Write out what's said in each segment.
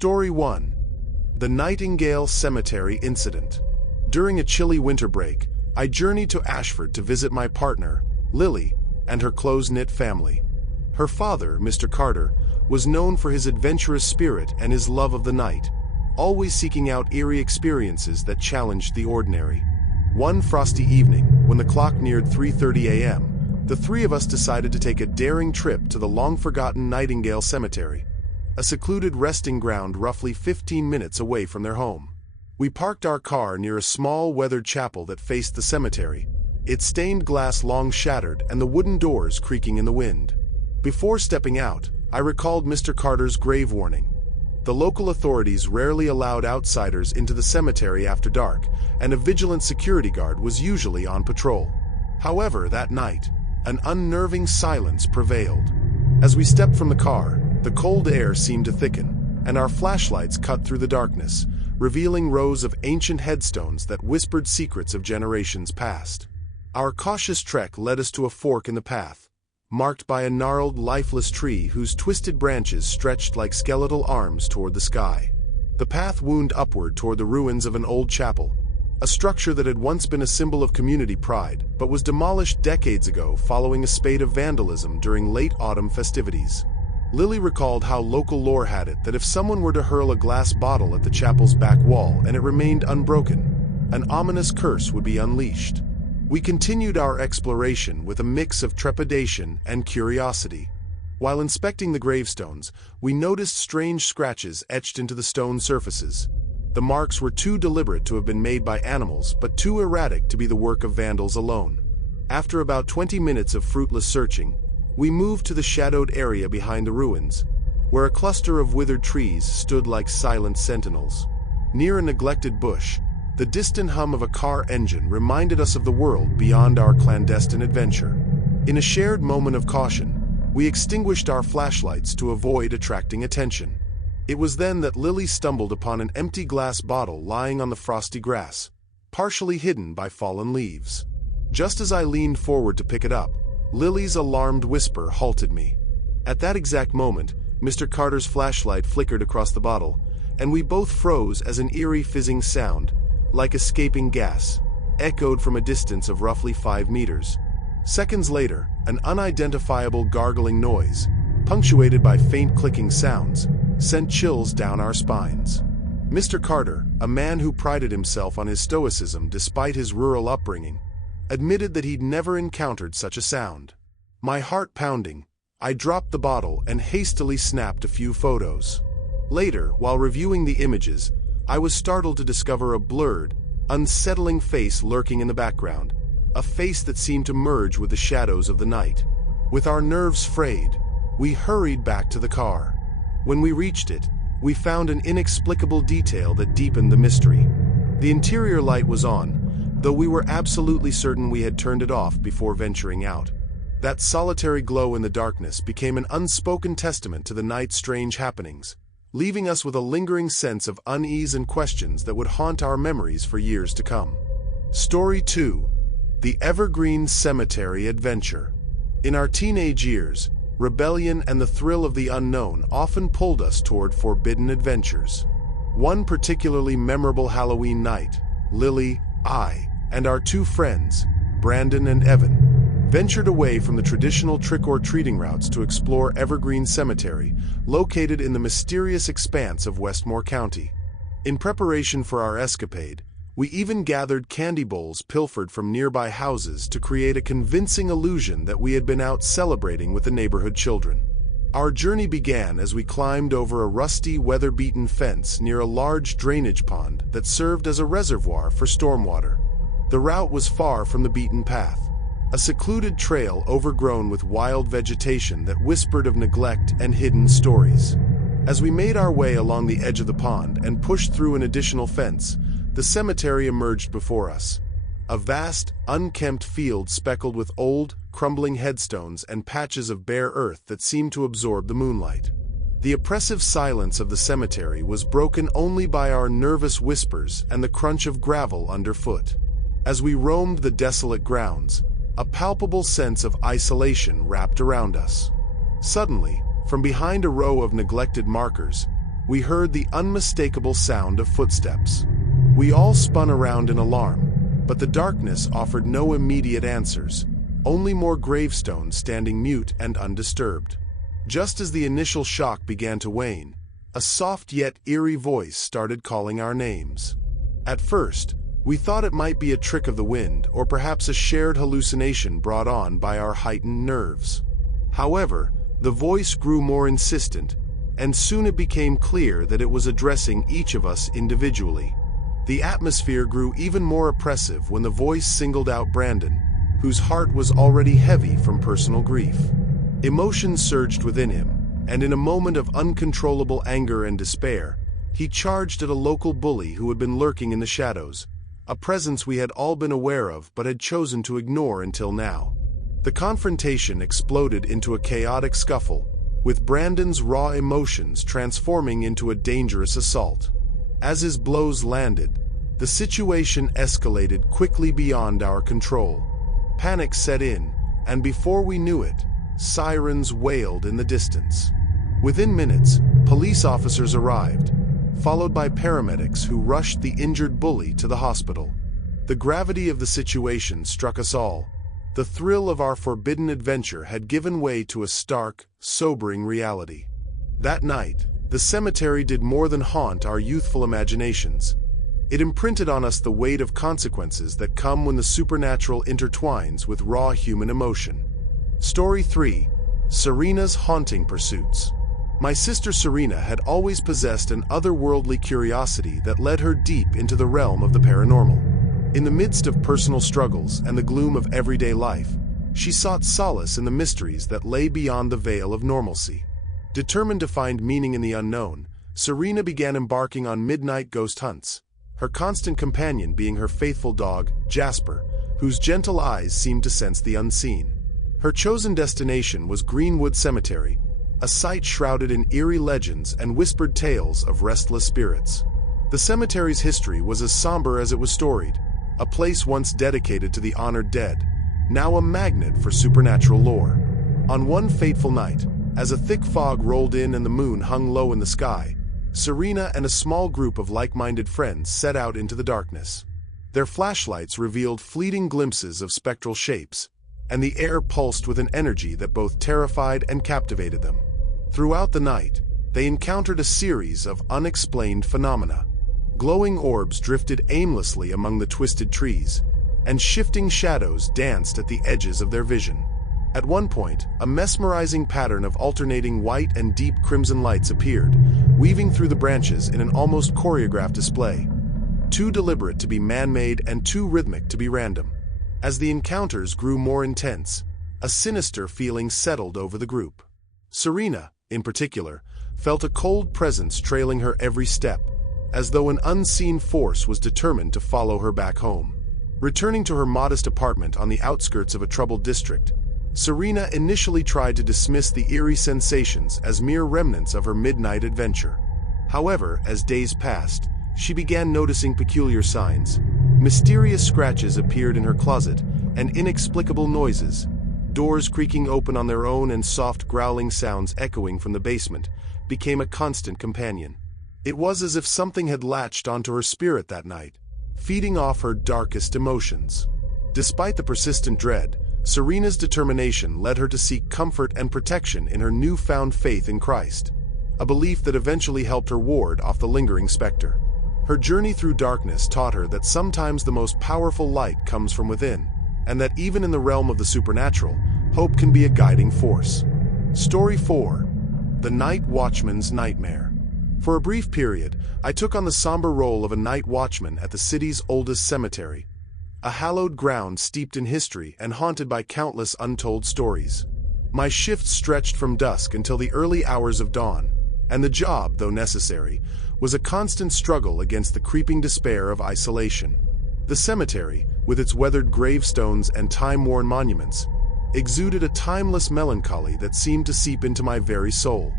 Story 1. The Nightingale Cemetery Incident. During a chilly winter break, I journeyed to Ashford to visit my partner, Lily, and her close-knit family. Her father, Mr. Carter, was known for his adventurous spirit and his love of the night, always seeking out eerie experiences that challenged the ordinary. One frosty evening, when the clock neared 3:30 a.m., the three of us decided to take a daring trip to the long-forgotten Nightingale Cemetery, a secluded resting ground roughly 15 minutes away from their home. We parked our car near a small weathered chapel that faced the cemetery, its stained glass long shattered and the wooden doors creaking in the wind. Before stepping out, I recalled Mr. Carter's grave warning. The local authorities rarely allowed outsiders into the cemetery after dark, and a vigilant security guard was usually on patrol. However, that night, an unnerving silence prevailed. As we stepped from the car, the cold air seemed to thicken, and our flashlights cut through the darkness, revealing rows of ancient headstones that whispered secrets of generations past. Our cautious trek led us to a fork in the path, marked by a gnarled, lifeless tree whose twisted branches stretched like skeletal arms toward the sky. The path wound upward toward the ruins of an old chapel, a structure that had once been a symbol of community pride, but was demolished decades ago following a spate of vandalism during late autumn festivities. Lily recalled how local lore had it that if someone were to hurl a glass bottle at the chapel's back wall and it remained unbroken, an ominous curse would be unleashed. We continued our exploration with a mix of trepidation and curiosity. While inspecting the gravestones, we noticed strange scratches etched into the stone surfaces. The marks were too deliberate to have been made by animals, but too erratic to be the work of vandals alone. After about 20 minutes of fruitless searching, we moved to the shadowed area behind the ruins, where a cluster of withered trees stood like silent sentinels. Near a neglected bush, the distant hum of a car engine reminded us of the world beyond our clandestine adventure. In a shared moment of caution, we extinguished our flashlights to avoid attracting attention. It was then that Lily stumbled upon an empty glass bottle lying on the frosty grass, partially hidden by fallen leaves. Just as I leaned forward to pick it up, Lily's alarmed whisper halted me. At that exact moment, Mr. Carter's flashlight flickered across the bottle, and we both froze as an eerie fizzing sound, like escaping gas, echoed from a distance of roughly 5 meters. Seconds later, an unidentifiable gargling noise, punctuated by faint clicking sounds, sent chills down our spines. Mr. Carter, a man who prided himself on his stoicism despite his rural upbringing, admitted that he'd never encountered such a sound. My heart pounding, I dropped the bottle and hastily snapped a few photos. Later, while reviewing the images, I was startled to discover a blurred, unsettling face lurking in the background, a face that seemed to merge with the shadows of the night. With our nerves frayed, we hurried back to the car. When we reached it, we found an inexplicable detail that deepened the mystery. The interior light was on, though we were absolutely certain we had turned it off before venturing out. That solitary glow in the darkness became an unspoken testament to the night's strange happenings, leaving us with a lingering sense of unease and questions that would haunt our memories for years to come. Story 2. The Evergreen Cemetery Adventure. In our teenage years, rebellion and the thrill of the unknown often pulled us toward forbidden adventures. One particularly memorable Halloween night, Lily, I, and our two friends, Brandon and Evan, ventured away from the traditional trick-or-treating routes to explore Evergreen Cemetery, located in the mysterious expanse of Westmore County. In preparation for our escapade, we even gathered candy bowls pilfered from nearby houses to create a convincing illusion that we had been out celebrating with the neighborhood children. Our journey began as we climbed over a rusty, weather-beaten fence near a large drainage pond that served as a reservoir for stormwater. The route was far from the beaten path, a secluded trail overgrown with wild vegetation that whispered of neglect and hidden stories. As we made our way along the edge of the pond and pushed through an additional fence, the cemetery emerged before us, a vast, unkempt field speckled with old, crumbling headstones and patches of bare earth that seemed to absorb the moonlight. The oppressive silence of the cemetery was broken only by our nervous whispers and the crunch of gravel underfoot. As we roamed the desolate grounds, a palpable sense of isolation wrapped around us. Suddenly, from behind a row of neglected markers, we heard the unmistakable sound of footsteps. We all spun around in alarm, but the darkness offered no immediate answers, only more gravestones standing mute and undisturbed. Just as the initial shock began to wane, a soft yet eerie voice started calling our names. At first, we thought it might be a trick of the wind or perhaps a shared hallucination brought on by our heightened nerves. However, the voice grew more insistent, and soon it became clear that it was addressing each of us individually. The atmosphere grew even more oppressive when the voice singled out Brandon, whose heart was already heavy from personal grief. Emotions surged within him, and in a moment of uncontrollable anger and despair, he charged at a local bully who had been lurking in the shadows, a presence we had all been aware of but had chosen to ignore until now. The confrontation exploded into a chaotic scuffle, with Brandon's raw emotions transforming into a dangerous assault. As his blows landed, the situation escalated quickly beyond our control. Panic set in, and before we knew it, sirens wailed in the distance. Within minutes, police officers arrived, followed by paramedics who rushed the injured bully to the hospital. The gravity of the situation struck us all. The thrill of our forbidden adventure had given way to a stark, sobering reality. That night, the cemetery did more than haunt our youthful imaginations. It imprinted on us the weight of consequences that come when the supernatural intertwines with raw human emotion. Story 3. Serena's Haunting Pursuits. My sister Serena had always possessed an otherworldly curiosity that led her deep into the realm of the paranormal. In the midst of personal struggles and the gloom of everyday life, she sought solace in the mysteries that lay beyond the veil of normalcy. Determined to find meaning in the unknown, Serena began embarking on midnight ghost hunts, her constant companion being her faithful dog, Jasper, whose gentle eyes seemed to sense the unseen. Her chosen destination was Greenwood Cemetery, a site shrouded in eerie legends and whispered tales of restless spirits. The cemetery's history was as somber as it was storied, a place once dedicated to the honored dead, now a magnet for supernatural lore. On one fateful night, as a thick fog rolled in and the moon hung low in the sky, Serena and a small group of like-minded friends set out into the darkness. Their flashlights revealed fleeting glimpses of spectral shapes, and the air pulsed with an energy that both terrified and captivated them. Throughout the night, they encountered a series of unexplained phenomena. Glowing orbs drifted aimlessly among the twisted trees, and shifting shadows danced at the edges of their vision. At one point, a mesmerizing pattern of alternating white and deep crimson lights appeared, weaving through the branches in an almost choreographed display, too deliberate to be man-made and too rhythmic to be random. As the encounters grew more intense, a sinister feeling settled over the group. Serena, in particular, felt a cold presence trailing her every step, as though an unseen force was determined to follow her back home. Returning to her modest apartment on the outskirts of a troubled district, Serena initially tried to dismiss the eerie sensations as mere remnants of her midnight adventure. However, as days passed, she began noticing peculiar signs. Mysterious scratches appeared in her closet, and inexplicable noises, doors creaking open on their own and soft growling sounds echoing from the basement, became a constant companion. It was as if something had latched onto her spirit that night, feeding off her darkest emotions. Despite the persistent dread, Serena's determination led her to seek comfort and protection in her newfound faith in Christ, a belief that eventually helped her ward off the lingering specter. Her journey through darkness taught her that sometimes the most powerful light comes from within, and that even in the realm of the supernatural, hope can be a guiding force. Story 4. The Night Watchman's Nightmare. For a brief period, I took on the somber role of a night watchman at the city's oldest cemetery, a hallowed ground steeped in history and haunted by countless untold stories. My shift stretched from dusk until the early hours of dawn, and the job, though necessary, was a constant struggle against the creeping despair of isolation. The cemetery, with its weathered gravestones and time-worn monuments, exuded a timeless melancholy that seemed to seep into my very soul.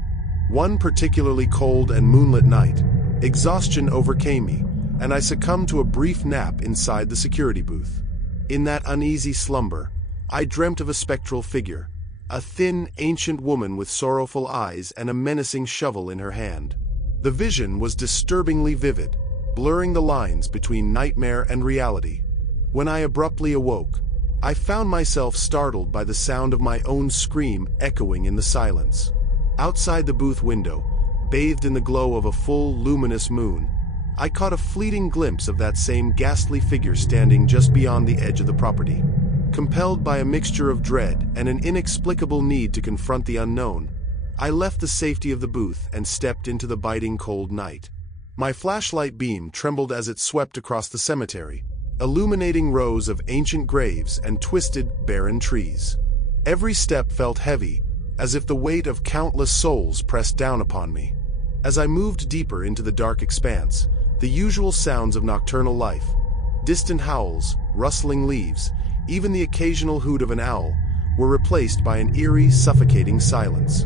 One particularly cold and moonlit night, exhaustion overcame me, and I succumbed to a brief nap inside the security booth. In that uneasy slumber, I dreamt of a spectral figure, a thin, ancient woman with sorrowful eyes and a menacing shovel in her hand. The vision was disturbingly vivid, blurring the lines between nightmare and reality. When I abruptly awoke, I found myself startled by the sound of my own scream echoing in the silence. Outside the booth window, bathed in the glow of a full, luminous moon, I caught a fleeting glimpse of that same ghastly figure standing just beyond the edge of the property. Compelled by a mixture of dread and an inexplicable need to confront the unknown, I left the safety of the booth and stepped into the biting cold night. My flashlight beam trembled as it swept across the cemetery, illuminating rows of ancient graves and twisted, barren trees. Every step felt heavy, as if the weight of countless souls pressed down upon me. As I moved deeper into the dark expanse, the usual sounds of nocturnal life, distant howls, rustling leaves, even the occasional hoot of an owl, were replaced by an eerie, suffocating silence.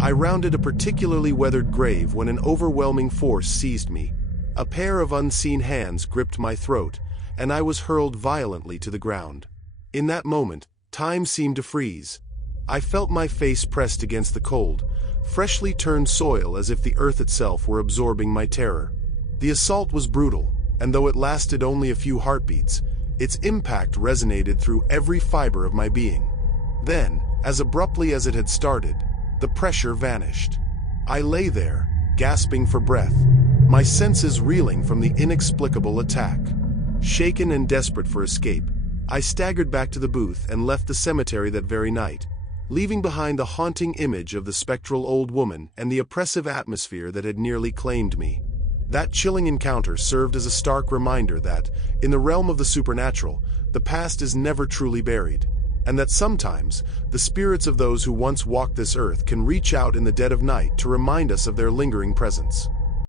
I rounded a particularly weathered grave when an overwhelming force seized me. A pair of unseen hands gripped my throat, and I was hurled violently to the ground. In that moment, time seemed to freeze. I felt my face pressed against the cold, freshly turned soil as if the earth itself were absorbing my terror. The assault was brutal, and though it lasted only a few heartbeats, its impact resonated through every fiber of my being. Then, as abruptly as it had started, the pressure vanished. I lay there, gasping for breath, my senses reeling from the inexplicable attack. Shaken and desperate for escape, I staggered back to the booth and left the cemetery that very night, leaving behind the haunting image of the spectral old woman and the oppressive atmosphere that had nearly claimed me. That chilling encounter served as a stark reminder that, in the realm of the supernatural, the past is never truly buried, and that sometimes, the spirits of those who once walked this earth can reach out in the dead of night to remind us of their lingering presence.